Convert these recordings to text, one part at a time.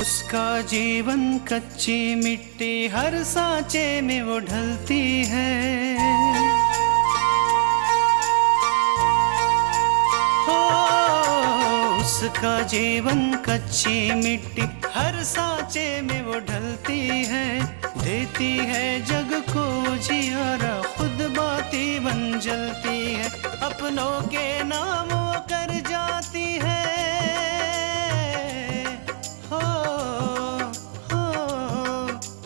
उसका जीवन कच्ची मिट्टी हर सांचे में वो ढलती है। हो उसका जीवन कच्ची मिट्टी हर सांचे में वो ढलती है। देती है जग को जियारा, खुद बाती बन जलती है। अपनों के नाम वो कर जाती है।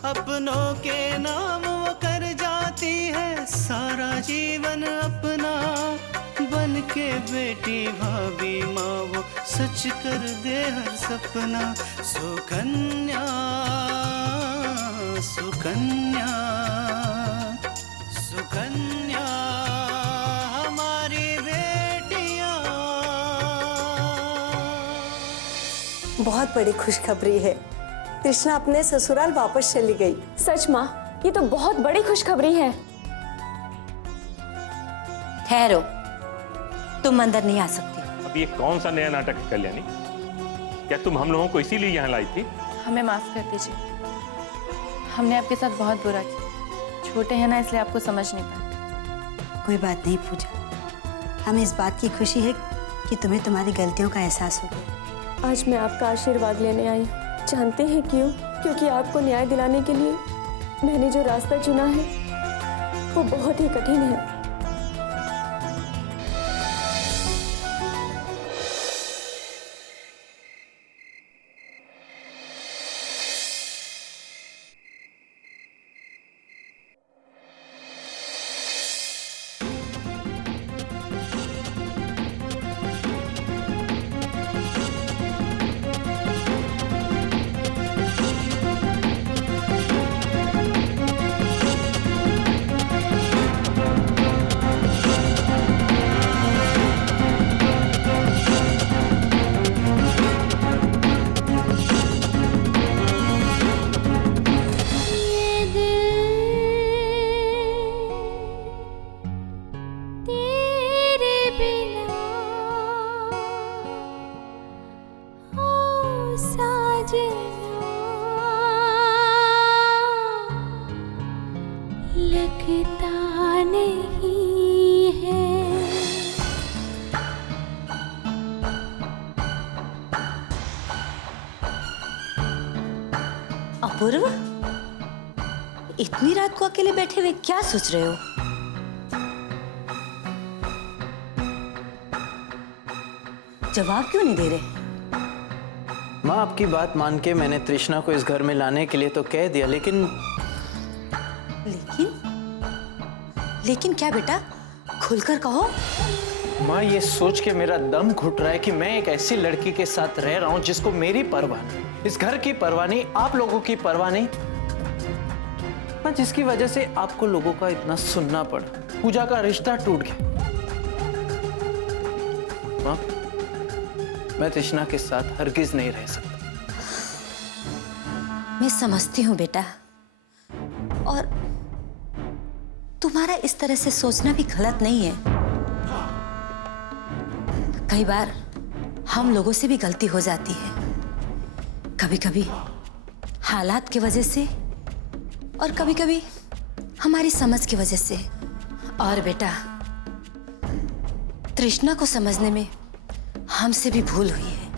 अपनों के नाम वो कर जाती है। सारा जीवन अपना बन के बेटी भाभी माँ वो सच कर दे हर सपना। सुकन्या सुकन्या सुकन्या हमारी बेटियाँ। बहुत बड़ी खुशखबरी है, तृष्णा अपने ससुराल वापस चली गई। सच माँ, ये तो बहुत बड़ी खुशखबरी है। ठहरो, तुम अंदर नहीं आ सकती। अब ये कौन सा नया नाटक है कल्याणी? क्या तुम हम लोगों को इसीलिए यहाँ लाई थी? हमें माफ कर दीजिए, हमने आपके साथ बहुत बुरा किया। छोटे हैं ना, इसलिए आपको समझ नहीं पाए। कोई बात नहीं पूजा, हमें इस बात की खुशी है कि तुम्हें तुम्हारी गलतियों का एहसास हो गया। आज मैं आपका आशीर्वाद लेने आई। जानते हैं क्यों? क्योंकि आपको न्याय दिलाने के लिए मैंने जो रास्ता चुना है वो बहुत ही कठिन है। लगता नहीं है। अपूर्व, इतनी रात को अकेले बैठे हुए क्या सोच रहे हो? जवाब क्यों नहीं दे रहे? माँ, आपकी बात मान के मैंने तृष्णा को इस घर में लाने के लिए तो कह दिया, लेकिन लेकिन क्या बेटा? खुलकर कहो। माँ, ये सोच के मेरा दम घुट रहा है कि मैं एक ऐसी लड़की के साथ रह रहा हूँ जिसको मेरी परवाह नहीं, इस घर की परवाह नहीं, आप लोगों की परवाह नहीं, माँ, जिसकी वजह से आपको लोगों का इतना सुनना पड़ा। पूजा का रिश्ता टूट गया। माँ, मैं तृष्णा के साथ हरगिज नहीं रह सकता। मैं समझती हूँ बेटा, और तुम्हारा इस तरह से सोचना भी गलत नहीं है। कई बार हम लोगों से भी गलती हो जाती है, कभी कभी हालात की वजह से और कभी कभी हमारी समझ की वजह से। और बेटा, तृष्णा को समझने में हमसे भी भूल हुई है।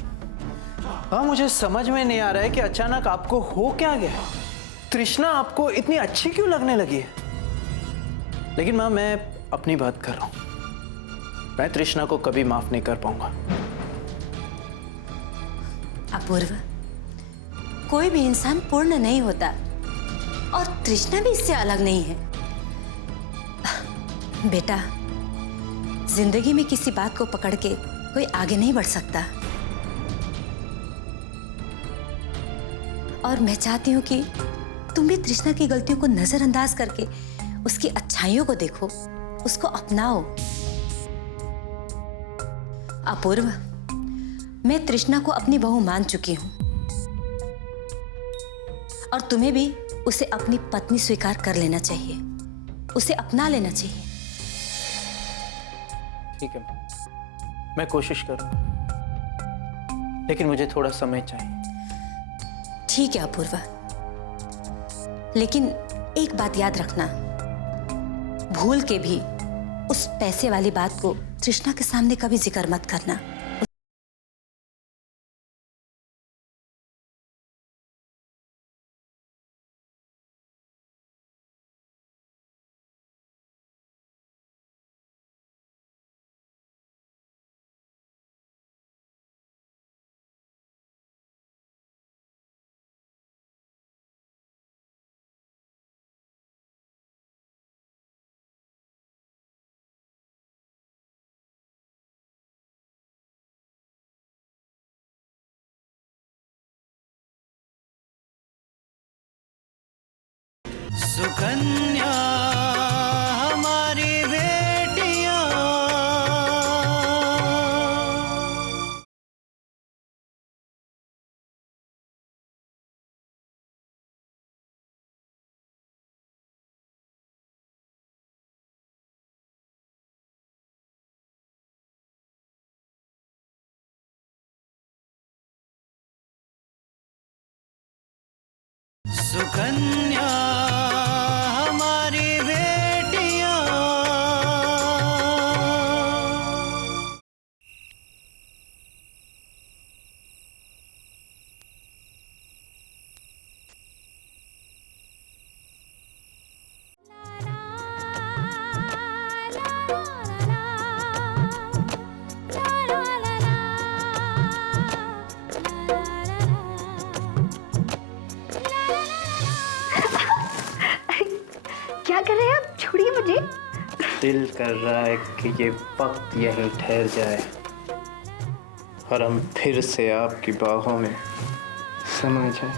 हाँ, मुझे समझ में नहीं आ रहा है कि अचानक आपको हो क्या गया। तृष्णा आपको इतनी अच्छी क्यों लगने लगी है? लेकिन माँ, मैं अपनी बात कर रहा हूं। मैं तृष्णा को कभी माफ नहीं कर पाऊंगा। अपूर्व, कोई भी इंसान पूर्ण नहीं होता, और तृष्णा भी इससे अलग नहीं है। बेटा, जिंदगी में किसी बात को पकड़ के कोई आगे नहीं बढ़ सकता। और मैं चाहती हूं कि तुम भी तृष्णा की गलतियों को नजरअंदाज करके उसकी अच्छाइयों को देखो, उसको अपनाओ। अपूर्व, मैं तृष्णा को अपनी बहू मान चुकी हूं, और तुम्हें भी उसे अपनी पत्नी स्वीकार कर लेना चाहिए, उसे अपना लेना चाहिए। ठीक है, मैं कोशिश करूंगा, लेकिन मुझे थोड़ा समय चाहिए। ठीक है अपूर्वा, लेकिन एक बात याद रखना, भूल के भी उस पैसे वाली बात को तृष्णा के सामने कभी जिक्र मत करना। सुकन्या हमारी बेटियां, सुकन्या हमारी बेटियां। क्या कर रहे हैं आप? छोड़िए मुझे। दिल कर रहा है कि ये वक्त यहीं ठहर जाए और हम फिर से आपकी बाहों में समा जाए।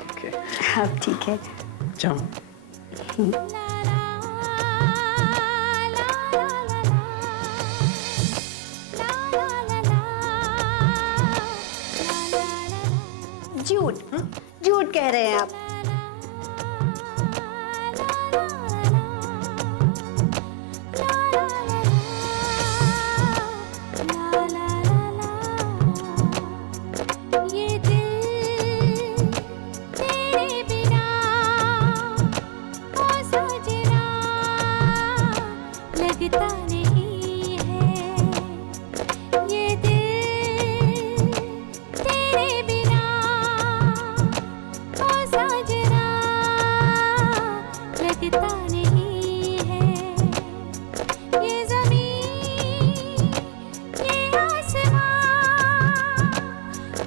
ओके, अब ठीक है। जाओ। झूठ झूठ कह रहे हैं आप। ये दिल तेरे बिना ओ सजना लगता नहीं है। ये दिल तेरे बिना ओ सजना लगता नहीं है। ये ज़मीन ये आसमां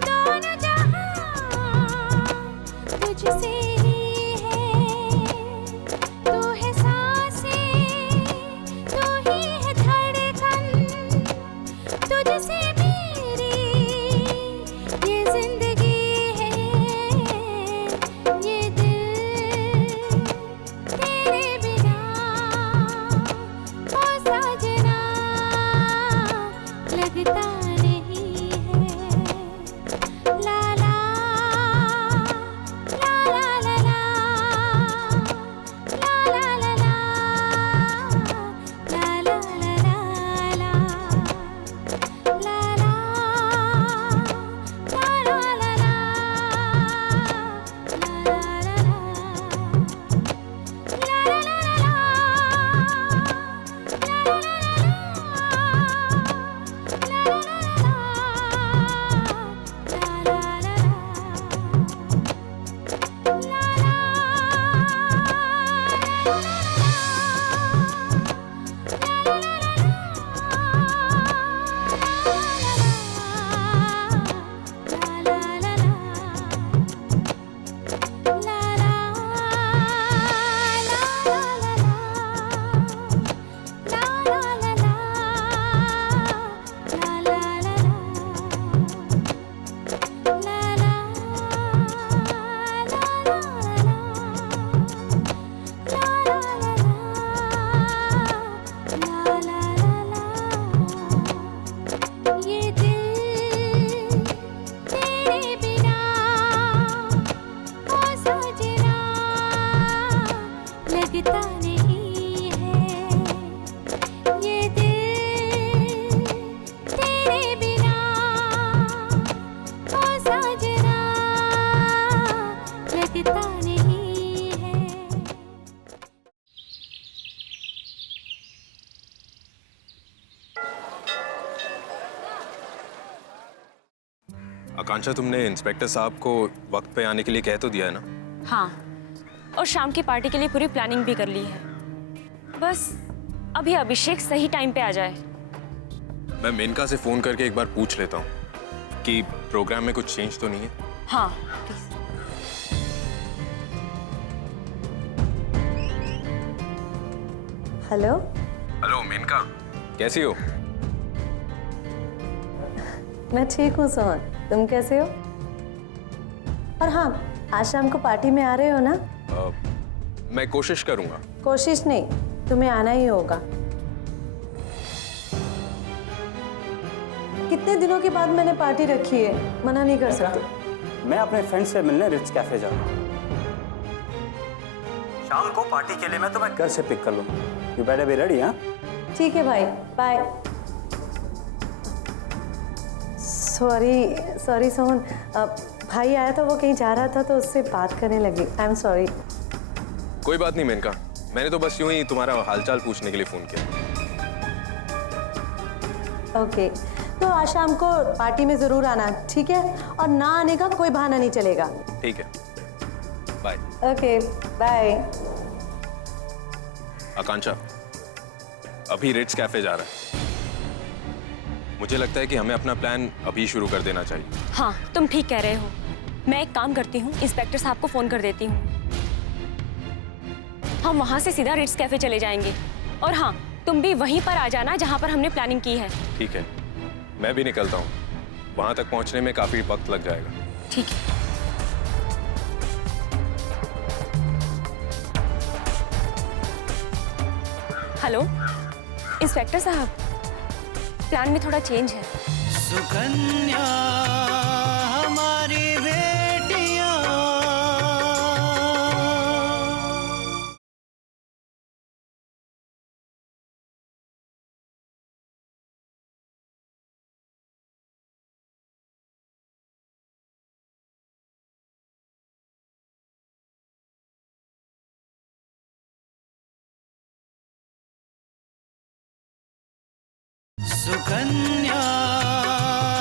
दोनों जहां तुझसे ही है। तू है सांसें तू ही आकांक्षा, तुमने इंस्पेक्टर साहब को वक्त पे आने के लिए कह तो दिया है ना? हाँ, और शाम की पार्टी के लिए पूरी प्लानिंग भी कर ली है। बस अभी अभिषेक सही टाइम पे आ जाए। मैं मेनका से फोन करके एक बार पूछ लेता हूँ कि प्रोग्राम में कुछ चेंज तो नहीं है। हाँ प्लीज। हेलो। हेलो मेनका, कैसी हो? मैं ठीक हूँ सोहन, तुम कैसे हो? और हाँ, आज शाम को पार्टी में आ रहे हो ना? मैं कोशिश करूंगा। कोशिश नहीं, तुम्हें आना ही होगा। कितने दिनों के बाद मैंने पार्टी रखी है, मना नहीं कर सकते। मैं अपने फ्रेंड से मिलने रिच कैफे जा रहा हूँ। शाम को पार्टी के लिए मैं तुम्हें घर से पिक कर लूँगा। You better be ready. हाँ ठीक है भाई, बाय। सॉरी सोहन, भाई आया था, वो कहीं जा रहा था तो उससे बात करने लगी। I am sorry. कोई बात नहीं मेनका, मैंने तो बस यूं ही तुम्हारा हालचाल पूछने के लिए फोन किया। ओके, तो आज शाम को पार्टी में जरूर आना, ठीक है? और ना आने का कोई बहाना नहीं चलेगा। ठीक है, बाय। Okay bye. आकांक्षा, अभी रिच कैफे जा रहा है। मुझे लगता है कि हमें अपना प्लान अभी शुरू कर देना चाहिए। हाँ, तुम ठीक कह रहे हो। मैं एक काम करती हूँ, इंस्पेक्टर साहब को फोन कर देती हूँ। हम वहाँ से सीधा रिट्स कैफे चले जाएंगे। और हाँ, तुम भी वहीं पर आ जाना जहाँ पर हमने प्लानिंग की है। ठीक है, मैं भी निकलता हूँ। वहाँ तक पहुँचने में काफी वक्त लग जाएगा। ठीक है। हेलो इंस्पेक्टर साहब, प्लान में थोड़ा चेंज है। सुकन्या हमारी बेटियां। सुकन्या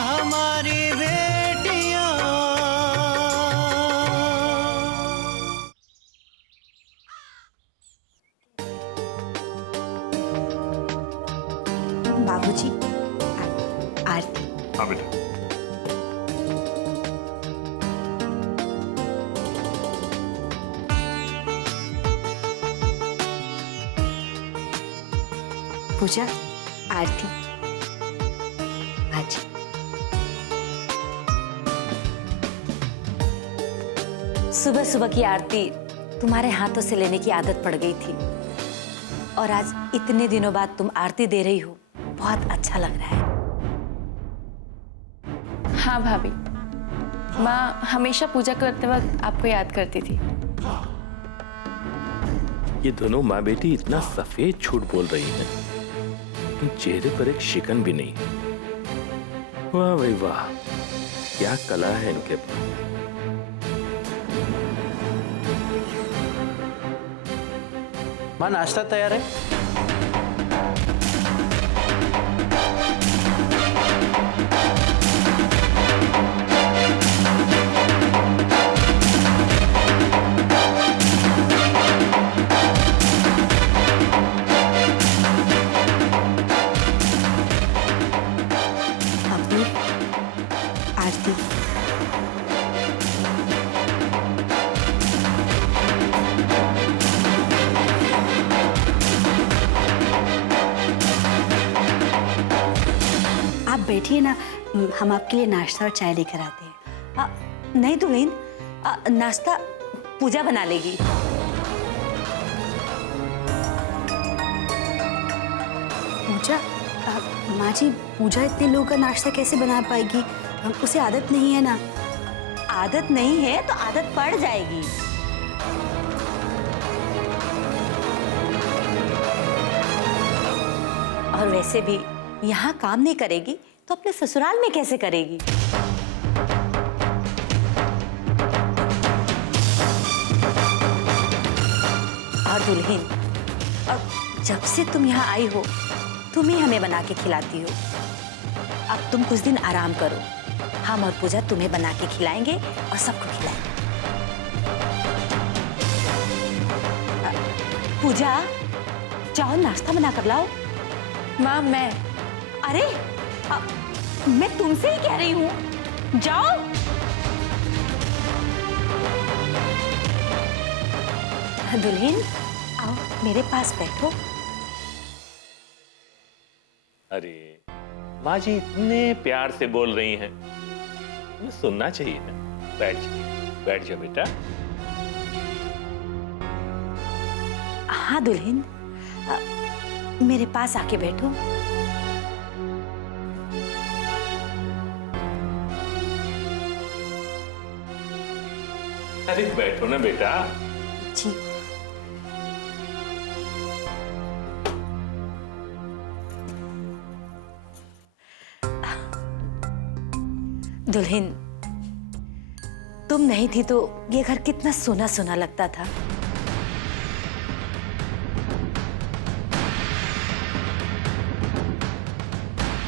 हमारी बेटियां। बाबूजी, आरती। हाँ बेटा। पूजा, आरती। आज सुबह सुबह की आरती तुम्हारे हाथों से लेने की आदत पड़ गई थी, और आज इतने दिनों बाद तुम आरती दे रही हो, बहुत अच्छा लग रहा है। हाँ भाभी, माँ हमेशा पूजा करते वक्त आपको याद करती थी। ये दोनों माँ बेटी इतना सफेद झूठ बोल रही हैं, लेकिन चेहरे पर एक शिकन भी नहीं। वाह भाई वाह, क्या कला है इनके पास। माँ नाश्ता तैयार है? आरती, आप बैठिए ना, हम आपके लिए नाश्ता और चाय लेकर आते हैं। नहीं दुल्हन, नाश्ता पूजा बना लेगी। पूजा? माँ जी, पूजा इतने लोगों का नाश्ता कैसे बना पाएगी? उसे आदत नहीं है ना। आदत नहीं है तो आदत पड़ जाएगी। और वैसे भी यहाँ काम नहीं करेगी तो अपने ससुराल में कैसे करेगी? और दुल्हन, अब जब से तुम यहाँ आई हो, तुम ही हमें बना के खिलाती हो। अब तुम कुछ दिन आराम करो, हम और पूजा तुम्हें बना के खिलाएंगे और सबको खिलाएंगे। पूजा, जाओ नाश्ता बना कर लाओ। माँ मैं। अरे मैं तुमसे ही कह रही हूँ, जाओ। दुल्हन, आओ मेरे पास बैठो। अरे माँ जी इतने प्यार से बोल रही हैं, तुम्हें सुनना चाहिए ना। बैठ जाओ, बैठ जाओ बेटा। हाँ दुल्हन, मेरे पास आके बैठो। अरे बैठो ना बेटा। जी। दुल्हन, तुम नहीं थी तो ये घर कितना सोना सोना लगता था।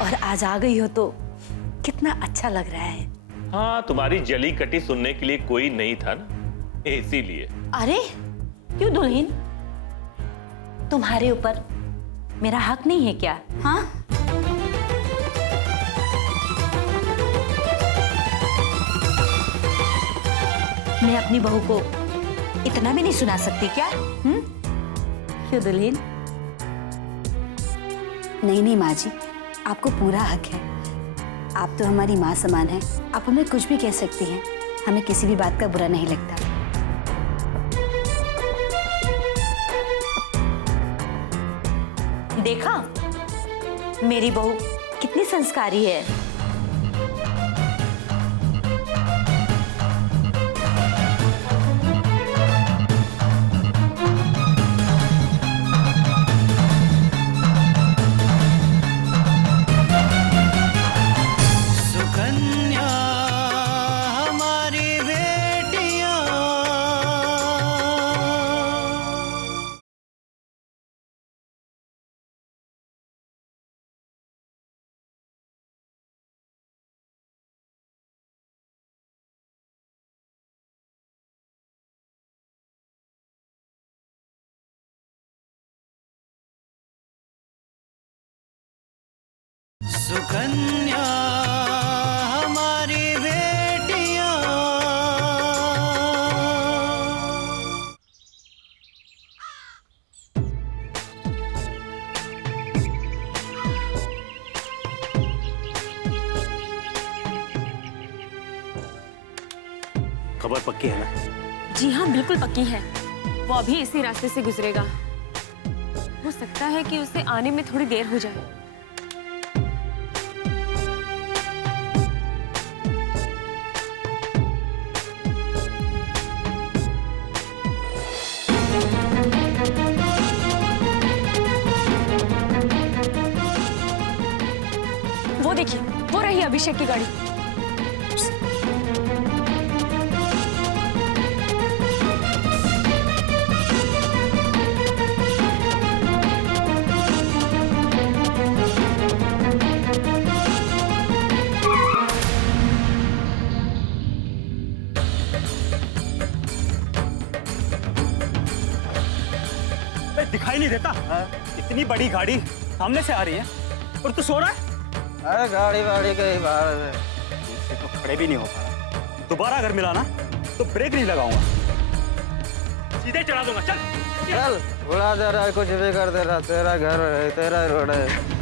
और आज आ गई हो तो कितना अच्छा लग रहा है। हाँ, तुम्हारी जली कटी सुनने के लिए कोई नहीं था ना, इसीलिए। अरे क्यों दुल्हन, तुम्हारे ऊपर मेरा हक नहीं है क्या? हाँ, मैं अपनी बहू को इतना भी नहीं सुना सकती क्या? क्यों दुल्हन? नहीं नहीं माँ जी, आपको पूरा हक है। आप तो हमारी माँ समान हैं। आप हमें कुछ भी कह सकती हैं, हमें किसी भी बात का बुरा नहीं लगता। देखा मेरी बहू कितनी संस्कारी है। सुकन्या हमारी बेटियां। सुकन्या हमारी बेटियां। खबर पक्की है ना? जी हाँ, बिल्कुल पक्की है। वो अभी इसी रास्ते से गुजरेगा। हो सकता है कि उसे आने में थोड़ी देर हो जाए। वो देखिए, वो रही अभिषेक की गाड़ी। दिखाई नहीं देता? इतनी बड़ी गाड़ी सामने से आ रही है और तू सो रहा है? अरे गाड़ी वाड़ी के बाहर इससे तो खड़े भी नहीं हो पा रहा। दोबारा अगर मिला ना तो ब्रेक नहीं लगाऊंगा, सीधे चढ़ा दूंगा। चल चल, उड़ा दे रहा है, कुछ भी कर दे रहा। तेरा घर है, तेरा रोड है।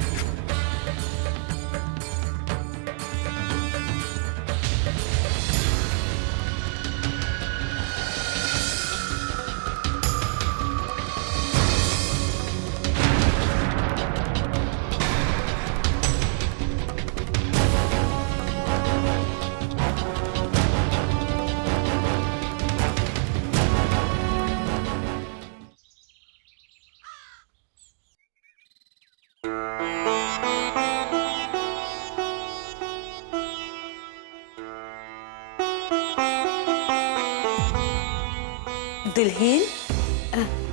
दुल्हन,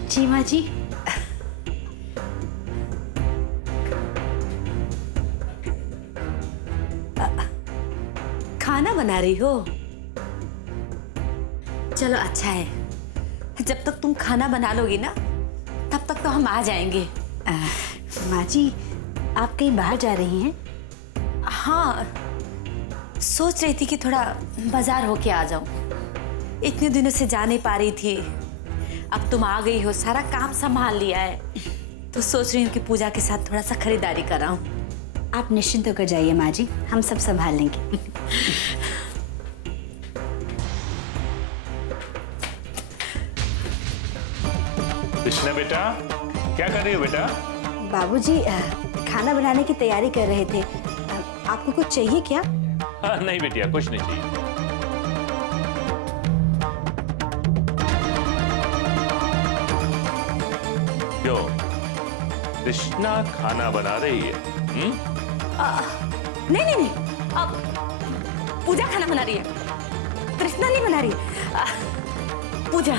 जी माँ जी। खाना बना रही हो? चलो अच्छा है, जब तक तुम खाना बना लोगी ना तब तक तो हम आ जाएंगे। माँ जी, आप कहीं बाहर जा रही हैं? हाँ, सोच रही थी कि थोड़ा बाजार होके आ जाऊं। इतने दिनों से जा नहीं पा रही थी, अब तुम आ गई हो, सारा काम संभाल लिया है, तो सोच रही हूँ कि पूजा के साथ थोड़ा सा खरीदारी कराऊं। आप निश्चिंत होकर जाइए माँ जी, हम सब संभाल लेंगे। कृष्णा बेटा, क्या कर रही हो बेटा? बाबूजी खाना बनाने की तैयारी कर रहे थे। आपको कुछ चाहिए क्या? हाँ, नहीं बेटिया, कुछ नहीं चाहिए। क्यों, कृष्णा खाना बना रही है? नहीं नहीं नहीं, अब पूजा खाना बना रही है, कृष्णा नहीं बना रही है। पूजा।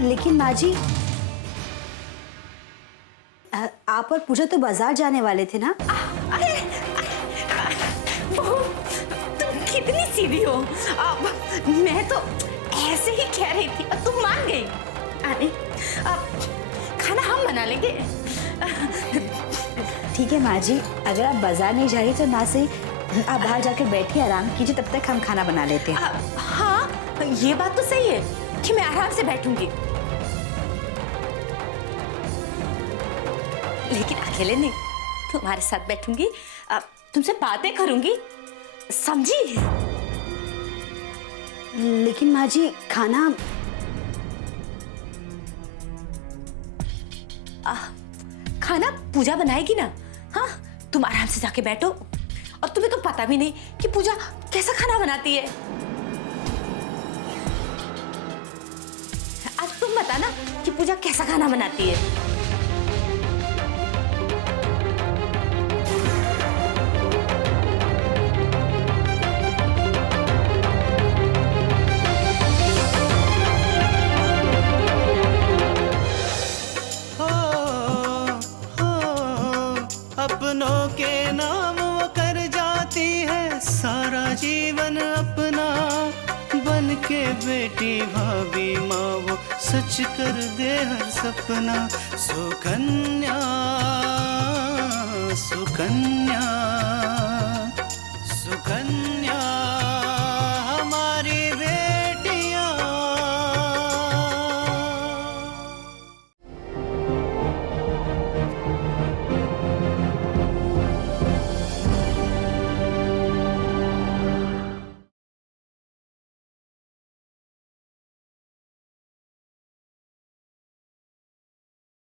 लेकिन माँ जी, आप और पूजा तो बाजार जाने वाले थे ना? अरे बहू, तुम कितनी सीधी हो। अब मैं तो ऐसे ही कह रही थी, अब तुम मान गई। अरे अब खाना हम बना लेंगे। ठीक है माँ जी, अगर आप बाजार नहीं जा रही तो ना से आप बाहर जाकर बैठिए, आराम कीजिए, तब तक हम खाना बना लेते हैं। हाँ, ये बात तो सही है कि मैं आराम से बैठूंगी, लेकिन अकेले नहीं, तुम्हारे साथ बैठूंगी, तुमसे बातें करूंगी, समझी? लेकिन माँ जी, खाना खाना पूजा बनाएगी ना। हाँ, तुम आराम से जाके बैठो, और तुम्हें तो पता भी नहीं कि पूजा कैसा खाना बनाती है। आज तुम बताना कि पूजा कैसा खाना बनाती है। अपनों के नाम वो कर जाती है सारा जीवन अपना, बन के बेटी भाभी माँ वो सच कर दे हर सपना। सुकन्या सुकन्या सुकन्या